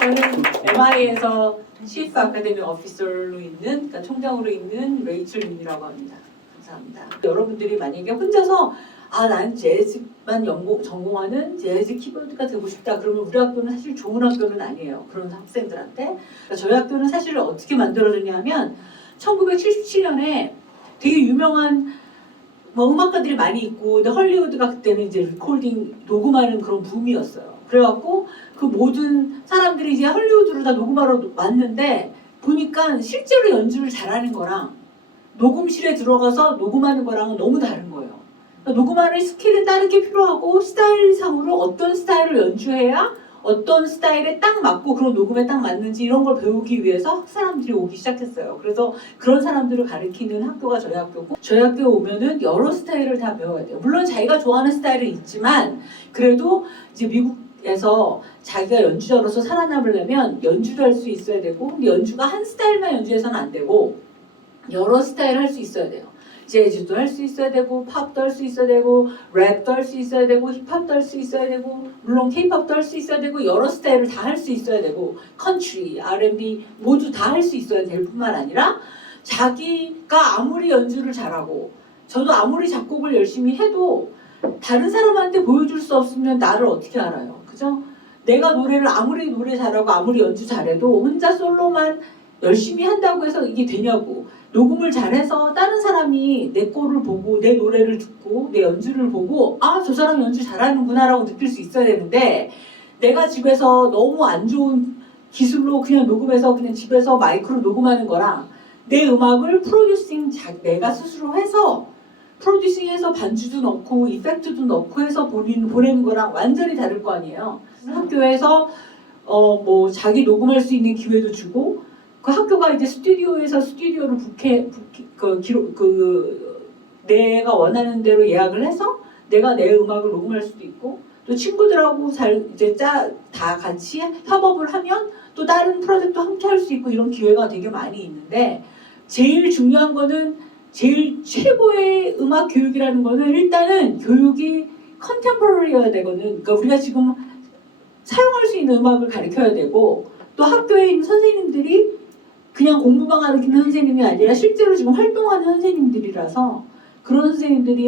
저는 MI에서 Chief Academic Officer로 있는, 그러니까 총장으로 있는 레이첼 림이라고 합니다. 감사합니다. 여러분들이 만약에 혼자서 난 재즈만 전공하는 재즈 키보드가 되고 싶다. 그러면 우리 학교는 사실 좋은 학교는 아니에요. 그런 학생들한테. 그러니까 저희 학교는 사실 어떻게 만들어졌냐면 1977년에 되게 유명한 음악가들이 많이 있고, 근데 헐리우드가 그때는 이제 리코딩 녹음하는 그런 붐이었어요. 그래갖고 그 모든 사람들이 이제 헐리우드로 다 녹음하러 왔는데 보니까 실제로 연주를 잘하는 거랑 녹음실에 들어가서 녹음하는 거랑은 너무 다른 거예요. 그러니까 녹음하는 스킬은 다르게 필요하고 스타일상으로 어떤 스타일을 연주해야 어떤 스타일에 딱 맞고 그런 녹음에 딱 맞는지 이런 걸 배우기 위해서 사람들이 오기 시작했어요. 그래서 그런 사람들을 가르치는 학교가 저희 학교고, 저희 학교에 오면은 여러 스타일을 다 배워야 돼요. 물론 자기가 좋아하는 스타일은 있지만 그래도 이제 미국에서 자기가 연주자로서 살아남으려면 연주도 할 수 있어야 되고, 근데 연주가 한 스타일만 연주해서는 안 되고 여러 스타일을 할 수 있어야 돼요. 재즈도 할 수 있어야 되고, 팝도 할 수 있어야 되고, 랩도 할 수 있어야 되고, 힙합도 할 수 있어야 되고, 물론 케이팝도 할 수 있어야 되고, 여러 스타일을 다 할 수 있어야 되고, 컨트리, R&B 모두 다 할 수 있어야 될 뿐만 아니라 자기가 아무리 연주를 잘하고 저도 아무리 작곡을 열심히 해도 다른 사람한테 보여줄 수 없으면 나를 어떻게 알아요? 그죠? 내가 노래를 아무리 노래 잘하고 아무리 연주 잘해도 혼자 솔로만 열심히 한다고 해서 이게 되냐고. 녹음을 잘해서 다른 사람이 내 거를 보고 내 노래를 듣고 내 연주를 보고 저 사람 연주 잘하는구나 라고 느낄 수 있어야 되는데, 내가 집에서 너무 안 좋은 기술로 그냥 녹음해서 그냥 집에서 마이크로 녹음하는 거랑 내 음악을 내가 스스로 해서 프로듀싱해서 반주도 넣고 이펙트도 넣고 해서 보내는 거랑 완전히 다를 거 아니에요. 학교에서 자기 녹음할 수 있는 기회도 주고, 그 학교가 이제 스튜디오를 내가 원하는 대로 예약을 해서 내가 내 음악을 녹음할 수도 있고, 또 친구들하고 다 같이 협업을 하면 또 다른 프로젝트도 함께 할 수 있고, 이런 기회가 되게 많이 있는데, 제일 중요한 거는 제일 최고의 음악 교육이라는 거는 일단은 교육이 컨템포러리여야 되거든. 그러니까 우리가 지금 사용할 수 있는 음악을 가르쳐야 되고, 또 학교에 있는 선생님들이 그냥 공부만 가르치는 선생님이 아니라 실제로 지금 활동하는 선생님들이라서 그런 선생님들이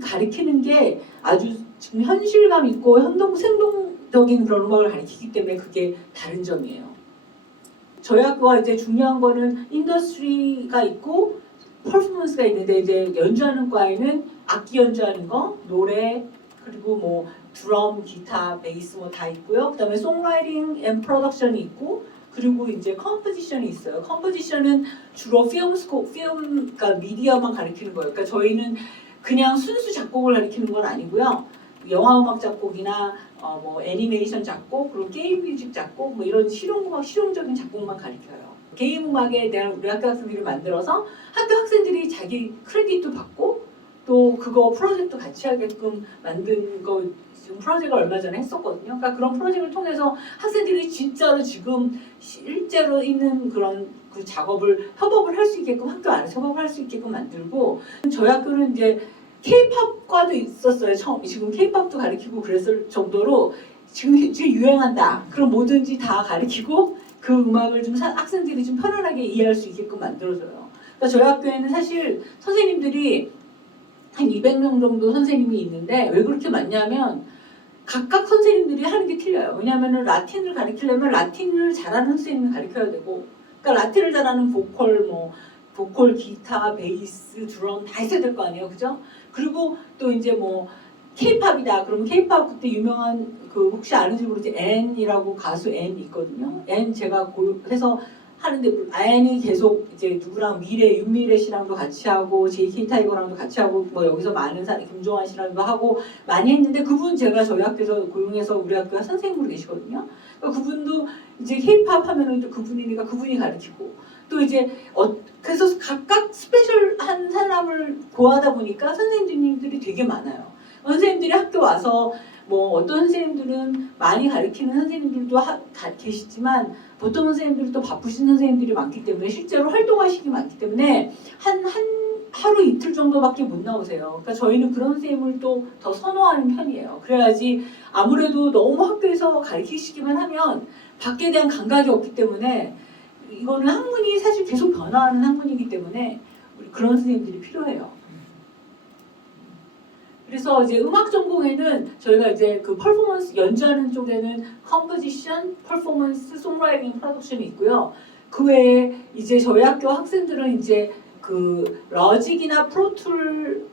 가르치는 게 아주 지금 현실감 있고 생동적인 그런 음악을 가르치기 때문에 그게 다른 점이에요. 저희 학교가 이제 중요한 거는 인더스트리가 있고 퍼포먼스가 있는데, 이제 연주하는 과에는 악기 연주하는 거, 노래, 그리고 드럼, 기타, 베이스 다 있고요. 그다음에 송라이팅 앤 프로덕션이 있고, 그리고 이제 컴포지션이 있어요. 컴포지션은 주로 그러니까 미디어만 가르치는 거예요. 그러니까 저희는 그냥 순수 작곡을 가르치는 건 아니고요. 영화 음악 작곡이나 애니메이션 작곡, 그리고 게임 뮤직 작곡, 이런 실용적인 작곡만 가르쳐요. 게임 음악에 대한 우리 학교 학생들이 만들어서 학교 학생들이 자기 크레딧도 받고, 또 그거 프로젝트 같이 하게끔 만든 거 지금 프로젝트를 얼마 전에 했었거든요. 그러니까 그런 프로젝트를 통해서 학생들이 진짜로 지금 실제로 있는 그런 그 작업을 협업을 할 수 있게끔, 학교 안에서 협업을 할 수 있게끔 만들고, 저희 학교는 이제 K-팝과도 있었어요. 지금 K-팝도 가르치고 그랬을 정도로 지금 유행한다. 그럼 뭐든지 다 가르치고 그 음악을 좀 학생들이 좀 편안하게 이해할 수 있게끔 만들어줘요. 그러니까 저희 학교에는 사실 선생님들이 한 200명 정도 선생님이 있는데, 왜 그렇게 많냐면 각각 선생님들이 하는 게 틀려요. 왜냐하면 라틴을 가르치려면 라틴을 잘하는 선생님을 가르쳐야 되고, 그러니까 라틴을 잘하는 보컬, 기타, 베이스, 드럼 다 있어야 될 거 아니에요, 그죠? 그리고 또 이제 K-팝이다. 그러면 K-팝 그때 유명한 혹시 아는지 모르지 앤이라고 가수 앤 있거든요. 앤 제가 해서 하는데, 앤이 계속 이제 누구랑 윤미래 씨랑도 같이 하고 JK 타이거랑도 같이 하고 여기서 많은 사람 김종환 씨랑도 하고 많이 했는데, 그분 제가 저희 학교에서 고용해서 우리 학교 선생님으로 계시거든요. 그러니까 그분도 이제 K-팝 하면은 또 그분이니까 그분이 가르치고, 또 이제 그래서 각각 스페셜한 사람을 구하다 보니까 선생님들이 되게 많아요. 선생님들이 학교 와서 어떤 선생님들은 많이 가르치는 선생님들도 계시지만, 보통 선생님들도 바쁘신 선생님들이 많기 때문에 실제로 활동하시기 많기 때문에 한 하루 이틀 정도밖에 못 나오세요. 그러니까 저희는 그런 선생님을 또 더 선호하는 편이에요. 그래야지 아무래도 너무 학교에서 가르치시기만 하면 밖에 대한 감각이 없기 때문에 이거는 학문이 사실 계속 변화하는 학문이기 때문에 우리 그런 선생님들이 필요해요. 그래서 이제 음악 전공에는 저희가 이제 그 퍼포먼스 연주하는 쪽에는 컴포지션, 퍼포먼스, 송라이팅, 프로덕션이 있고요. 그 외에 이제 저희 학교 학생들은 이제 그 러직이나 프로툴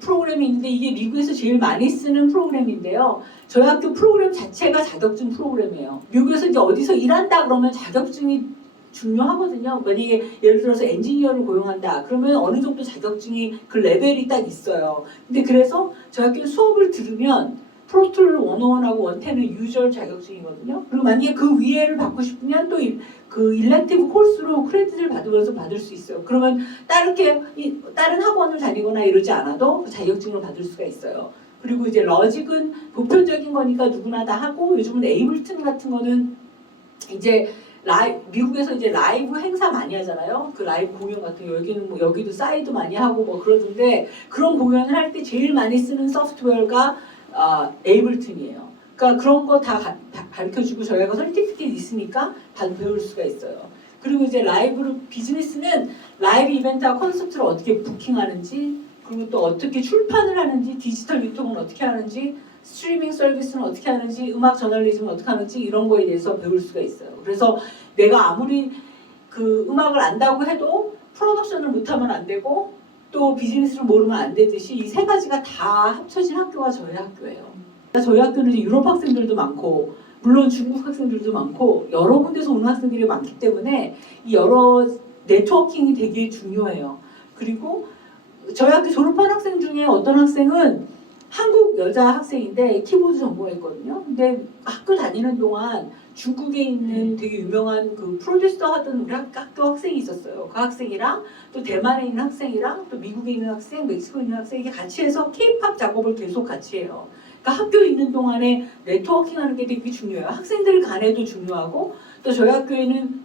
프로그램이 있는데 이게 미국에서 제일 많이 쓰는 프로그램인데요. 저희 학교 프로그램 자체가 자격증 프로그램이에요. 미국에서 이제 어디서 일한다 그러면 자격증이 중요하거든요. 만약에 예를 들어서 엔지니어를 고용한다 그러면 어느 정도 자격증이 그 레벨이 딱 있어요. 근데 그래서 저희 학교 수업을 들으면 프로툴 101하고 110은 유저 자격증이거든요. 그리고 만약에 그 위에를 받고 싶으면 또 그 일렉티브 코र्스로 크레딧을 받으면서 받을 수 있어요. 그러면 다른 학원을 다니거나 이러지 않아도 그 자격증을 받을 수가 있어요. 그리고 이제 러직은 보편적인 거니까 누구나 다 하고 요즘은 에이블튼 같은 거는 이제 미국에서 이제 라이브 행사 많이 하잖아요. 그 라이브 공연 같은 거 여기는 뭐 여기도 사이드 많이 하고 뭐 그러던데 그런 공연을 할 때 제일 많이 쓰는 소프트웨어가 에이블튼이에요. 그러니까 그런 거 다 가르쳐주고 저희가 설티피켓 있으니까 다 배울 수가 있어요. 그리고 이제 라이브로 비즈니스는 라이브 이벤트와 콘서트를 어떻게 부킹하는지 그리고 또 어떻게 출판을 하는지 디지털 유통은 어떻게 하는지 스트리밍 서비스는 어떻게 하는지 음악 저널리즘은 어떻게 하는지 이런 거에 대해서 배울 수가 있어요. 그래서 내가 아무리 그 음악을 안다고 해도 프로덕션을 못하면 안 되고 또 비즈니스를 모르면 안 되듯이 이 세 가지가 다 합쳐진 학교가 저희 학교예요. 저희 학교는 유럽 학생들도 많고 물론 중국 학생들도 많고 여러 군데서 오는 학생들이 많기 때문에 이 여러 네트워킹이 되게 중요해요. 그리고 저희 학교 졸업한 학생 중에 어떤 학생은 한국 여자 학생인데 키보드 전공했거든요. 근데 학교 다니는 동안 중국에 있는 되게 유명한 그 프로듀서 하던 우리 학교 학생이 있었어요. 그 학생이랑 또 대만에 있는 학생이랑 또 미국에 있는 학생, 멕시코에 있는 학생이 같이 해서 K-팝 작업을 계속 같이 해요. 그러니까 학교에 있는 동안에 네트워킹하는 게 되게 중요해요. 학생들 간에도 중요하고 또 저희 학교에는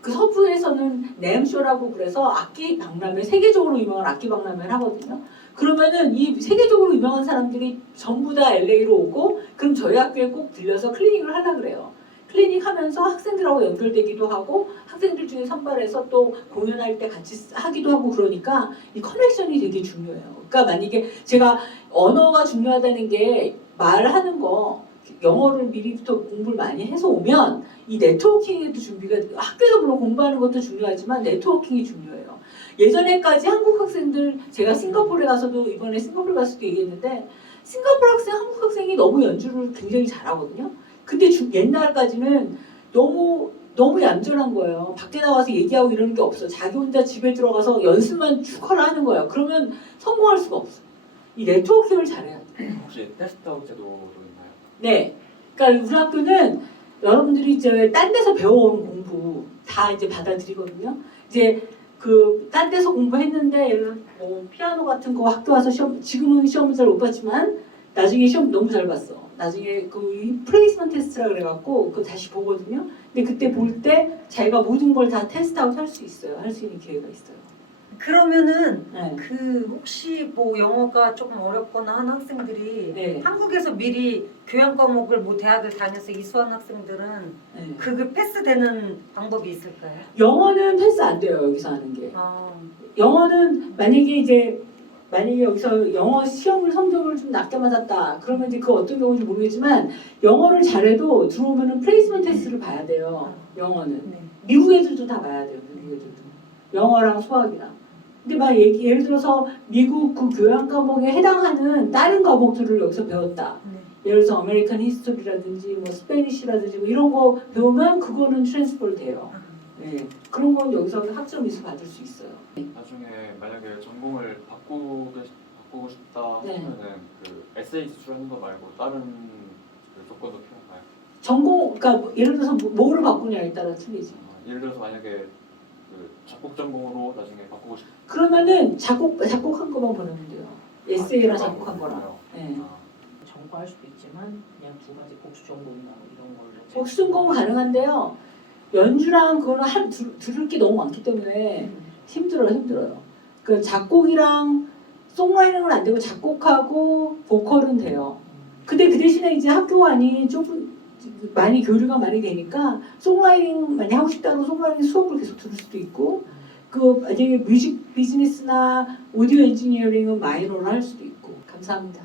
그 서부에서는 램쇼라고 그래서 악기 박람회 세계적으로 유명한 악기 박람회를 하거든요. 그러면은 이 세계적으로 유명한 사람들이 전부 다 LA로 오고 그럼 저희 학교에 꼭 들려서 클리닉을 하려고 그래요. 클리닉 하면서 학생들하고 연결되기도 하고 학생들 중에 선발해서 또 공연할 때 같이 하기도 하고 그러니까 이 커넥션이 되게 중요해요. 그러니까 만약에 제가 언어가 중요하다는 게 말하는 거 영어를 미리부터 공부를 많이 해서 오면 이 네트워킹에도 준비가 학교에서 물론 공부하는 것도 중요하지만 네트워킹이 중요해요. 예전에까지 한국 학생들 제가 싱가포르에 가서도 이번에 싱가포르 갔을 때 얘기했는데 싱가포르 학생, 한국 학생이 너무 연주를 굉장히 잘하거든요. 근데 옛날까지는 너무 얌전한 거예요. 밖에 나와서 얘기하고 이러는 게 없어. 자기 혼자 집에 들어가서 연습만 축하를 하는 거예요. 그러면 성공할 수가 없어. 이 네트워킹을 잘해야 돼. 혹시 테스트아웃 제도도 있나요? 네. 그러니까 우리 학교는 여러분들이 이제 딴 데서 배워온 공부 다 이제 받아들이거든요. 이제 그 딴 데서 공부했는데 예를 들어 뭐 피아노 같은 거 학교 와서 시험 지금은 시험을 잘 못 봤지만 나중에 시험 너무 잘 봤어. 나중에 그 플레이스먼트 테스트라 그래갖고 그거 다시 보거든요. 근데 그때 볼 때 자기가 모든 걸 다 테스트아웃 할 수 있어요. 할 수 있는 기회가 있어요. 그러면은 네. 그 혹시 뭐 영어가 조금 어렵거나 한 학생들이 네. 한국에서 미리 교양 과목을 뭐 대학을 다녀서 이수한 학생들은 네. 그게 패스되는 방법이 있을까요? 영어는 패스 안 돼요. 여기서 하는 게. 영어는 만약에 여기서 영어 시험을 성적을 좀 낮게 맞았다. 그러면 이제 그 어떤 경우인지 모르겠지만 영어를 잘해도 들어오면은 플레이스먼트 테스트를 봐야 돼요. 영어는. 네. 미국 애들도 다 봐야 돼요. 미국 애들도. 영어랑 수학이랑. 근데 막 예를 들어서 미국 그 교양 과목에 해당하는 다른 과목들을 여기서 배웠다. 네. 예를 들어서 아메리칸 히스토리라든지 뭐 스페니쉬라든지 뭐 이런 거 배우면 그거는 트랜스퍼를 돼요. 네. 그런 건 여기서 학점 미수 받을 수 있어요. 나중에 만약에 전공을 바꾸고 싶다 네. 하면은 그 에세이 제출하는 거 말고 다른 그 조건도 필요한가요? 전공, 그러니까 예를 들어서 뭐를 바꾸냐에 따라 틀리죠. 예를 들어서 만약에 그 작곡 전공으로 나중에 바꾸고 싶다. 그러면은 작곡한 거만 보내면 돼요. 에세이랑 작곡한 거랑. 네. 전공할 수도 있지만 그냥 두 가지 복수 전공이나 뭐 이런 걸로 복수 전공은 가능한데요. 연주랑 그거는 들을 게 너무 많기 때문에 힘들어요. 그 작곡이랑 송라이팅은 안 되고 작곡하고 보컬은 돼요. 근데 그 대신에 이제 학교 안이 조금 많이 교류가 많이 되니까 송라이팅 많이 하고 싶다고 송라이팅 수업을 계속 들을 수도 있고 그 만약에 뮤직 비즈니스나 오디오 엔지니어링은 마이너를 할 수도 있고 감사합니다.